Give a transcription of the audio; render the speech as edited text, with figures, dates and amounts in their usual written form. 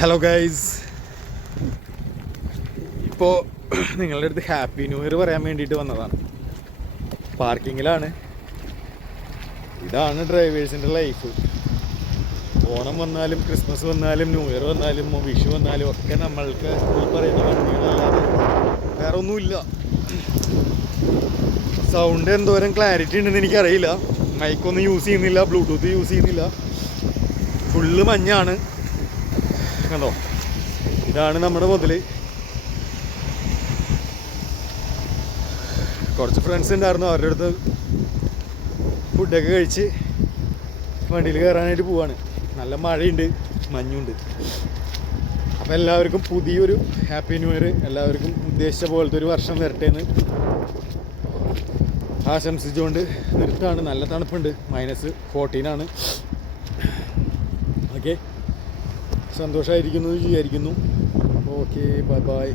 Hello guys, ഇപ്പോൾ നിങ്ങളുടെ അടുത്ത് ഹാപ്പി ന്യൂ ഇയർ പറയാൻ വേണ്ടിയിട്ട് വന്നതാണ്. പാർക്കിങ്ങിലാണ്. ഇതാണ് ഡ്രൈവേഴ്സിൻ്റെ ലൈഫ്. ഓണം വന്നാലും ക്രിസ്മസ് വന്നാലും ന്യൂ ഇയർ വന്നാലും വിഷു വന്നാലും ഒക്കെ നമ്മൾക്ക് ഈ പറയുന്ന വണ്ടികളല്ലാതെ വേറെ ഒന്നുമില്ല. സൗണ്ട് എന്തോരം ക്ലാരിറ്റി ഉണ്ടെന്ന് എനിക്കറിയില്ല. മൈക്കൊന്നും യൂസ് ചെയ്യുന്നില്ല, ബ്ലൂടൂത്ത് യൂസ് ചെയ്യുന്നില്ല. ഫുള്ള് മഞ്ഞാണ്, കണ്ടോ. ഇതാണ് നമ്മുടെ മുതൽ. കുറച്ച് ഫ്രണ്ട്സ് ഉണ്ടായിരുന്നു, അവരുടെ അടുത്ത് ഫുഡൊക്കെ കഴിച്ച് വണ്ടിയിൽ കയറാനായിട്ട് പോവാണ്. നല്ല മഴയുണ്ട്, മഞ്ഞുണ്ട്. അപ്പോൾ എല്ലാവർക്കും പുതിയൊരു ഹാപ്പി ന്യൂ ഇയർ, എല്ലാവർക്കും ഉദ്ദേശിച്ച പോലത്തെ ഒരു വർഷം വരട്ടെ എന്ന് ആശംസിച്ചുകൊണ്ട് നിർത്താണ്. നല്ല തണുപ്പുണ്ട്, -14 ഓക്കെ. സന്തോഷമായിരിക്കുന്നു വിചാരിക്കുന്നു. Okay, bye bye.